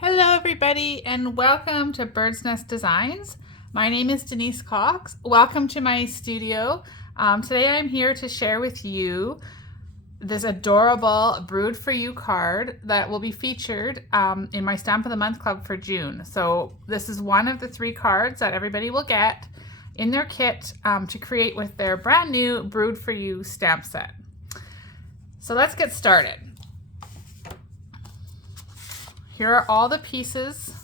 Hello everybody and welcome to Bird's Nest Designs. My name is Denise Cox. Welcome to my studio. Today I'm here to share with you this adorable Brewed for You card that will be featured in my Stamp of the Month Club for June. So this is one of the 3 cards that everybody will get in their kit to create with their brand new Brewed for You stamp set. So let's get started. Here are all the pieces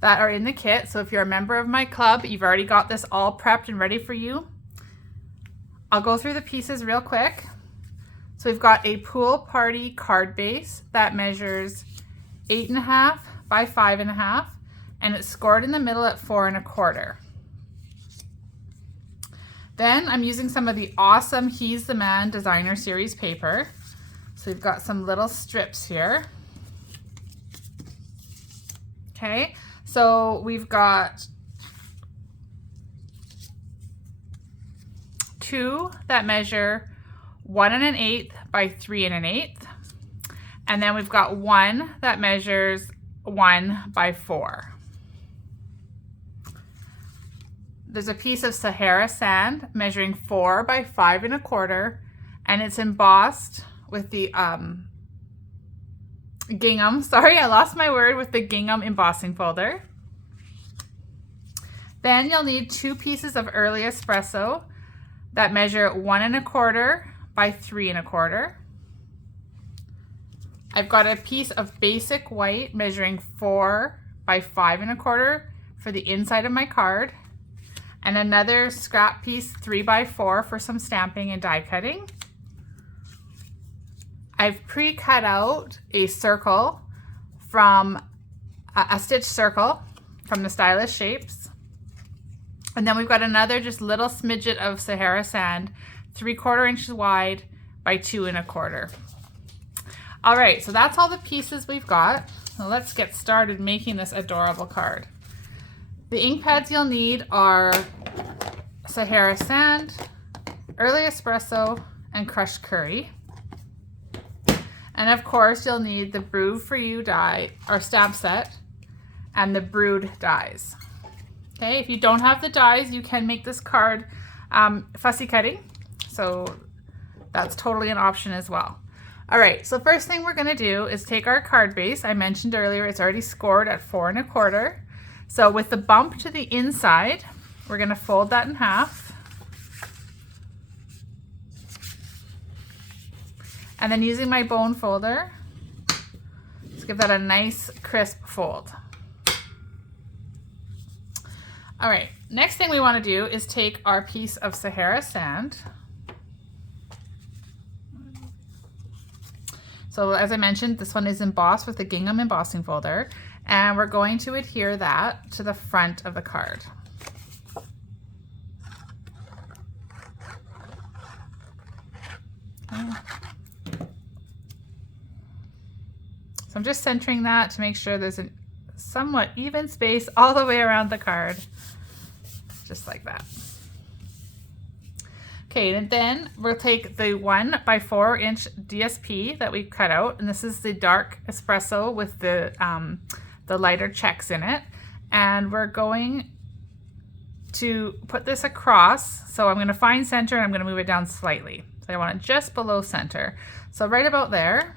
that are in the kit. So if you're a member of my club, you've already got this all prepped and ready for you. I'll go through the pieces real quick. So we've got a pool party card base that measures 8.5 by 5.5, and it's scored in the middle at 4.25. Then I'm using some of the awesome He's the Man Designer Series paper. So we've got some little strips here. Okay, so we've got 2 that measure 1 1/8 by 3 1/8, and then we've got 1 that measures 1 by 4. There's a piece of Sahara Sand measuring 4 by 5.25, and it's embossed with the gingham, sorry, I lost my word, with the gingham embossing folder. Then you'll need 2 pieces of early espresso that measure 1 1/4 by 3 1/4. I've got a piece of basic white measuring 4 by 5 1/4 for the inside of my card, and another scrap piece 3 by 4 for some stamping and die cutting. I've pre-cut out a circle from a stitch circle from the Stylish Shapes. And then we've got another just little smidget of Sahara Sand, 3/4 inches wide by 2 1/4. All right, so that's all the pieces we've got. So let's get started making this adorable card. The ink pads you'll need are Sahara Sand, early espresso, and crushed curry. And of course, you'll need the Brewed for You die or stamp set and the Brewed dies. Okay, if you don't have the dies, you can make this card fussy cutting. So that's totally an option as well. All right, so first thing we're gonna do is take our card base. I mentioned earlier, it's already scored at 4 1/4. So with the bump to the inside, we're gonna fold that in half. And then using my bone folder, just give that a nice crisp fold. All right, next thing we want to do is take our piece of Sahara Sand. So as I mentioned, this one is embossed with the gingham embossing folder, and we're going to adhere that to the front of the card. Okay. So I'm just centering that to make sure there's a somewhat even space all the way around the card, just like that. Okay, and then we'll take the 1 by 4 inch DSP that we cut out, and this is the dark espresso with the lighter checks in it, and we're going to put this across. So I'm going to find center and I'm going to move it down slightly. So I want it just below center. So right about there.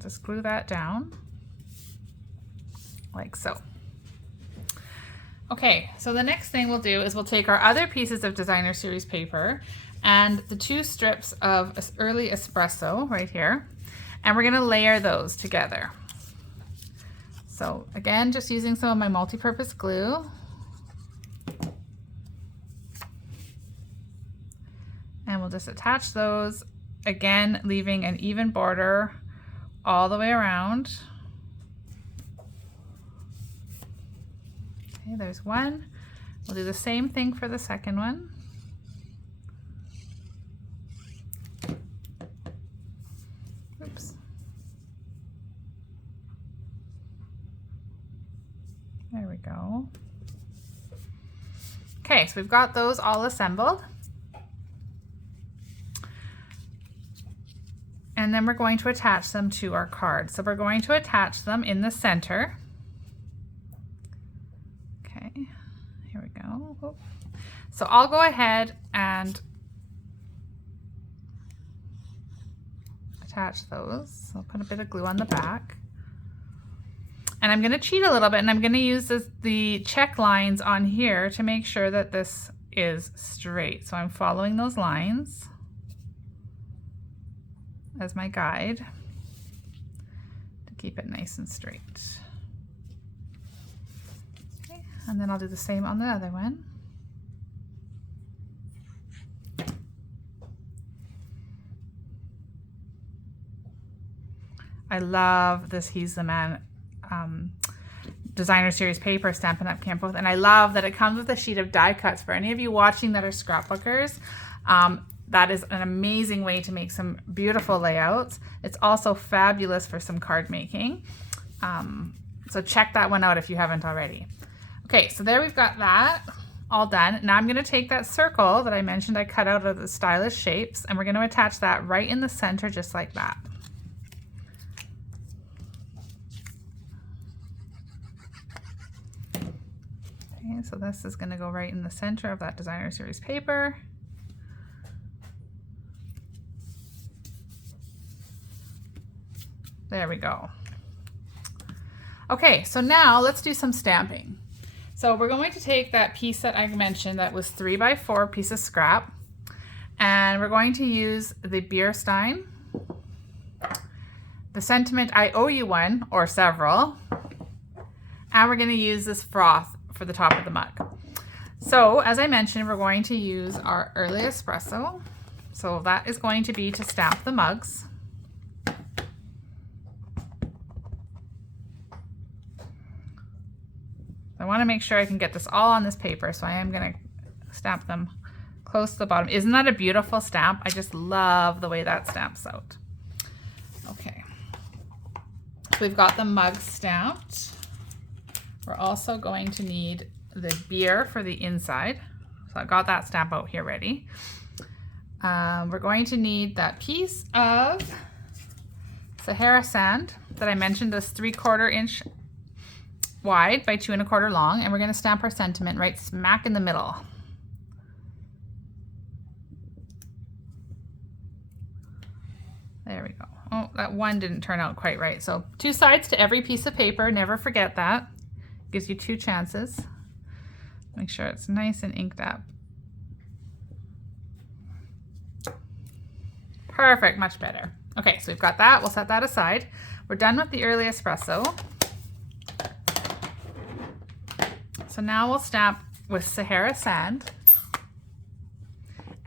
Just glue that down like so. Okay, so the next thing we'll do is we'll take our other pieces of Designer Series paper and the 2 strips of early espresso right here, and we're gonna layer those together. So again, just using some of my multi-purpose glue. And we'll just attach those, again, leaving an even border all the way around. Okay, there's one. We'll do the same thing for the second one. Oops. There we go. Okay, so we've got those all assembled. And then we're going to attach them to our card. So we're going to attach them in the center. Okay, here we go. So I'll go ahead and attach those. So I'll put a bit of glue on the back. And I'm going to cheat a little bit, and I'm going to use the check lines on here to make sure that this is straight. So I'm following those lines as my guide to keep it nice and straight. Okay, and then I'll do the same on the other one. I love this He's the Man designer series paper, Stampin' Up! Camp Both, and I love that it comes with a sheet of die cuts. For any of you watching that are scrapbookers, that is an amazing way to make some beautiful layouts. It's also fabulous for some card making. So check that one out if you haven't already. Okay, so there we've got that all done. Now I'm going to take that circle that I mentioned I cut out of the stylish shapes, and we're going to attach that right in the center just like that. Okay, so this is going to go right in the center of that designer series paper. There we go. Okay, so now let's do some stamping. So we're going to take that piece that I mentioned that was 3x4 piece of scrap, and we're going to use the beer stein, the sentiment I owe you one or several, and we're going to use this froth for the top of the mug. So as I mentioned, we're going to use our early espresso. So that is going to be to stamp the mugs. I want to make sure I can get this all on this paper, so I am going to stamp them close to the bottom. Isn't that a beautiful stamp? I just love the way that stamps out. Okay, so we've got the mug stamped. We're also going to need the beer for the inside. So I got that stamp out here ready. We're going to need that piece of Sahara Sand that I mentioned is 3/4 inch wide by 2 1/4 long, and we're going to stamp our sentiment right smack in the middle. There we go. Oh, that one didn't turn out quite right. So 2 sides to every piece of paper. Never forget that. Gives you 2 chances. Make sure it's nice and inked up. Perfect, much better. Okay, so we've got that. We'll set that aside. We're done with the early espresso. So now we'll stamp with Sahara Sand.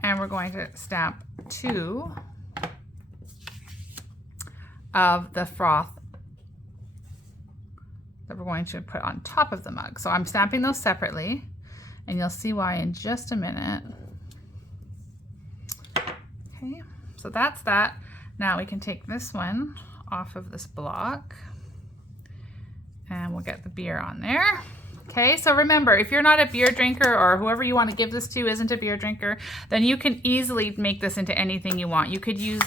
And we're going to stamp 2 of the froth that we're going to put on top of the mug. So I'm stamping those separately, and you'll see why in just a minute. Okay, so that's that. Now we can take this one off of this block, and we'll get the beer on there. Okay, so remember, if you're not a beer drinker, or whoever you want to give this to isn't a beer drinker, then you can easily make this into anything you want. You could use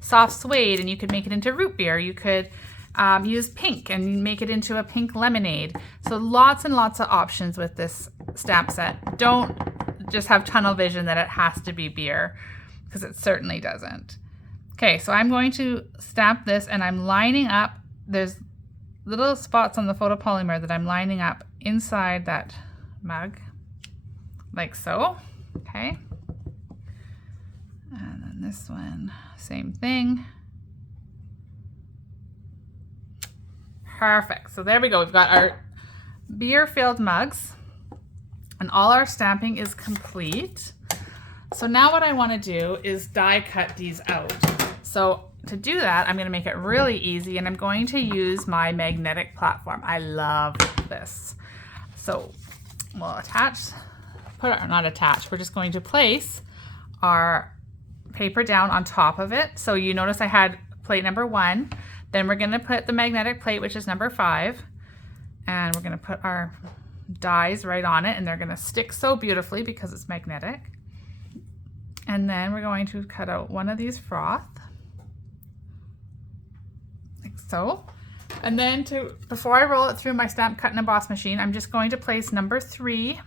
soft suede, and you could make it into root beer. You could use pink and make it into a pink lemonade. So lots and lots of options with this stamp set. Don't just have tunnel vision that it has to be beer, because it certainly doesn't. Okay, so I'm going to stamp this, and I'm lining up. There's little spots on the photopolymer that I'm lining up inside that mug, like so. Okay, and then this one, same thing. Perfect. So there we go. We've got our beer-filled mugs, and all our stamping is complete. So now what I want to do is die cut these out. So to do that, I'm going to make it really easy, and I'm going to use my magnetic platform. I love this. So we'll attach, not attach, we're just going to place our paper down on top of it. So you notice I had plate number 1. Then we're going to put the magnetic plate, which is number 5, and we're going to put our dies right on it, and they're going to stick so beautifully because it's magnetic. And then we're going to cut out one of these froth. so. And then before I roll it through my stamp cut and emboss machine, I'm just going to place number 3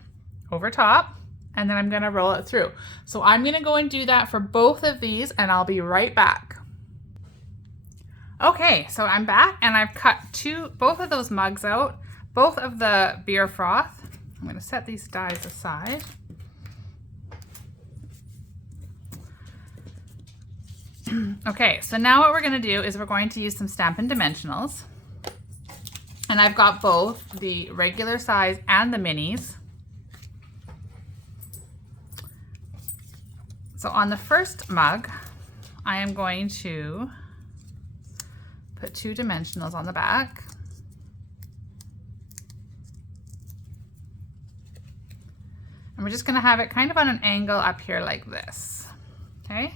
over top, and then I'm going to roll it through. So I'm going to go and do that for both of these, and I'll be right back. Okay, so I'm back, and I've cut both of those mugs out, both of the beer froth. I'm going to set these dies aside. Okay, so now what we're going to do is we're going to use some Stampin' Dimensionals. And I've got both the regular size and the minis. So on the first mug, I am going to put 2 dimensionals on the back. And we're just going to have it kind of on an angle up here like this. Okay?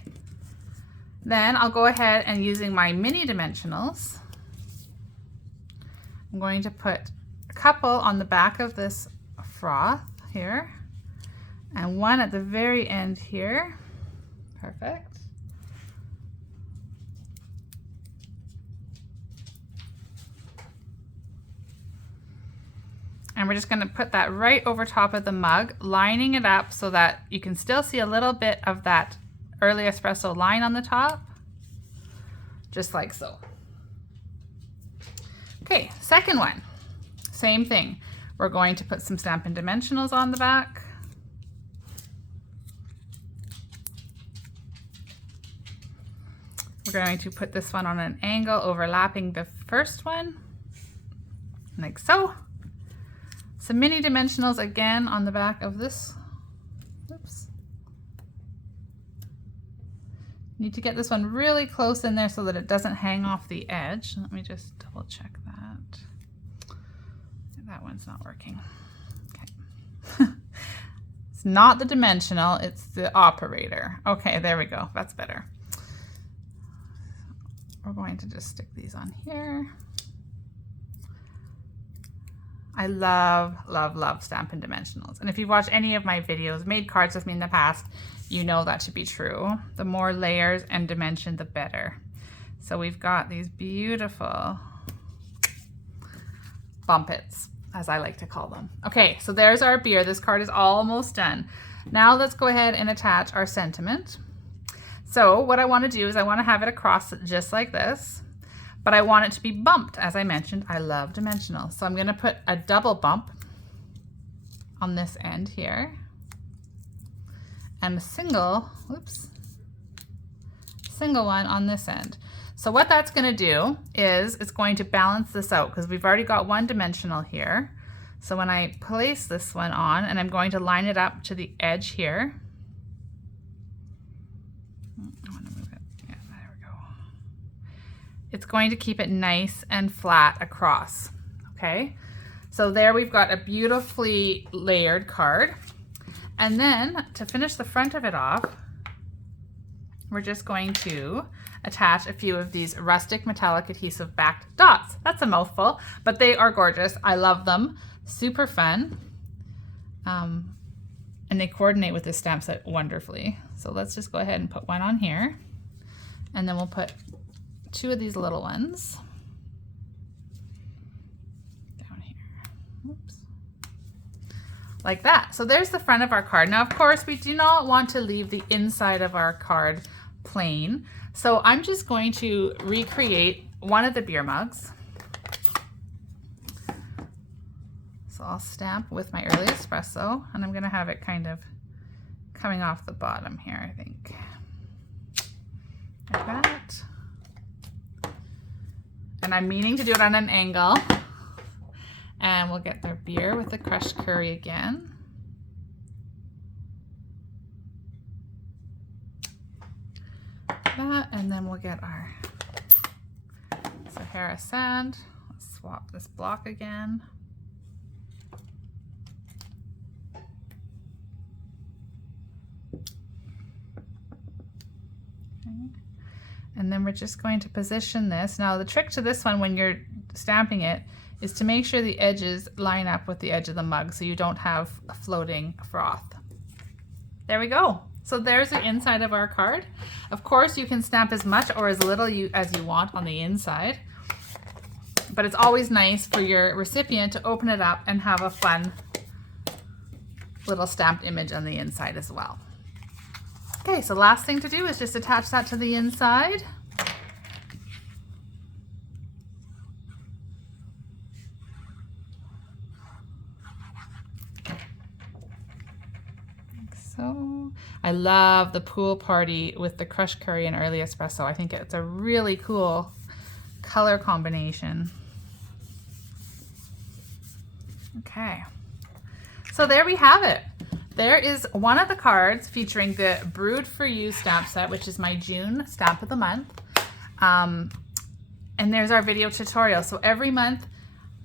Then I'll go ahead and using my mini dimensionals, I'm going to put a couple on the back of this froth here and one at the very end here. Perfect. And we're just going to put that right over top of the mug, lining it up so that you can still see a little bit of that early espresso line on the top, just like so. Okay, second one, same thing. We're going to put some Stampin' Dimensionals on the back. We're going to put this one on an angle overlapping the first one, like so. Some mini dimensionals again on the back of this. Oops. Need to get this one really close in there so that it doesn't hang off the edge. Let me just double check that. That one's not working. Okay. It's not the dimensional, it's the operator. Okay, there we go. That's better. We're going to just stick these on here. I love, love, love Stampin' Dimensionals. And if you've watched any of my videos, made cards with me in the past, you know that to be true. The more layers and dimension, the better. So we've got these beautiful bumpets, as I like to call them. Okay, so there's our beer. This card is almost done. Now let's go ahead and attach our sentiment. So what I want to do is I want to have it across just like this, but I want it to be bumped. As I mentioned, I love dimensional. So I'm going to put a double bump on this end here and a single one on this end. So what that's going to do is it's going to balance this out because we've already got one dimensional here. So when I place this one on, and I'm going to line it up to the edge here. I want to move it. Yeah, there we go. It's going to keep it nice and flat across. Okay, so there we've got a beautifully layered card. And then to finish the front of it off, we're just going to attach a few of these rustic metallic adhesive backed dots. That's a mouthful, but they are gorgeous. I love them. Super fun. And they coordinate with this stamp set wonderfully. So let's just go ahead and put one on here. And then we'll put 2 of these little ones down here. Oops. Like that. So there's the front of our card. Now, of course, we do not want to leave the inside of our card plain. So I'm just going to recreate one of the beer mugs. So I'll stamp with my early espresso, and I'm going to have it kind of coming off the bottom here, I think. Like that. And I'm meaning to do it on an angle. And we'll get their beer with the crushed curry again. That, and then we'll get our Sahara Sand. Let's swap this block again. Okay. And then we're just going to position this. Now the trick to this one when you're stamping it is to make sure the edges line up with the edge of the mug so you don't have a floating froth. There we go. So there's the inside of our card. Of course, you can stamp as much or as little as you want on the inside. but it's always nice for your recipient to open it up and have a fun little stamped image on the inside as well. Okay, so last thing to do is just attach that to the inside. Like so. I love the pool party with the crushed curry and early espresso. I think it's a really cool color combination. Okay, so there we have it. There is one of the cards featuring the Brewed for You stamp set, which is my June stamp of the month. And there's our video tutorial. So every month,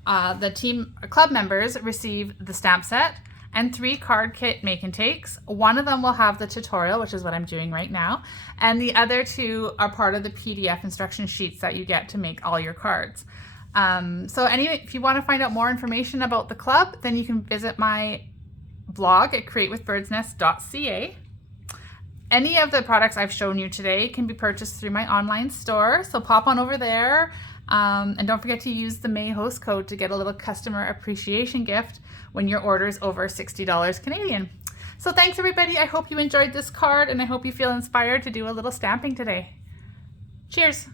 the team club members receive the stamp set and 3 card kit make and takes. One of them will have the tutorial, which is what I'm doing right now. And the other 2 are part of the PDF instruction sheets that you get to make all your cards. So anyway, if you want to find out more information about the club, then you can visit my blog at createwithbirdsnest.ca. Any of the products I've shown you today can be purchased through my online store, so pop on over there, and don't forget to use the May host code to get a little customer appreciation gift when your order is over $60 Canadian. So thanks everybody. I hope you enjoyed this card and I hope you feel inspired to do a little stamping today. Cheers.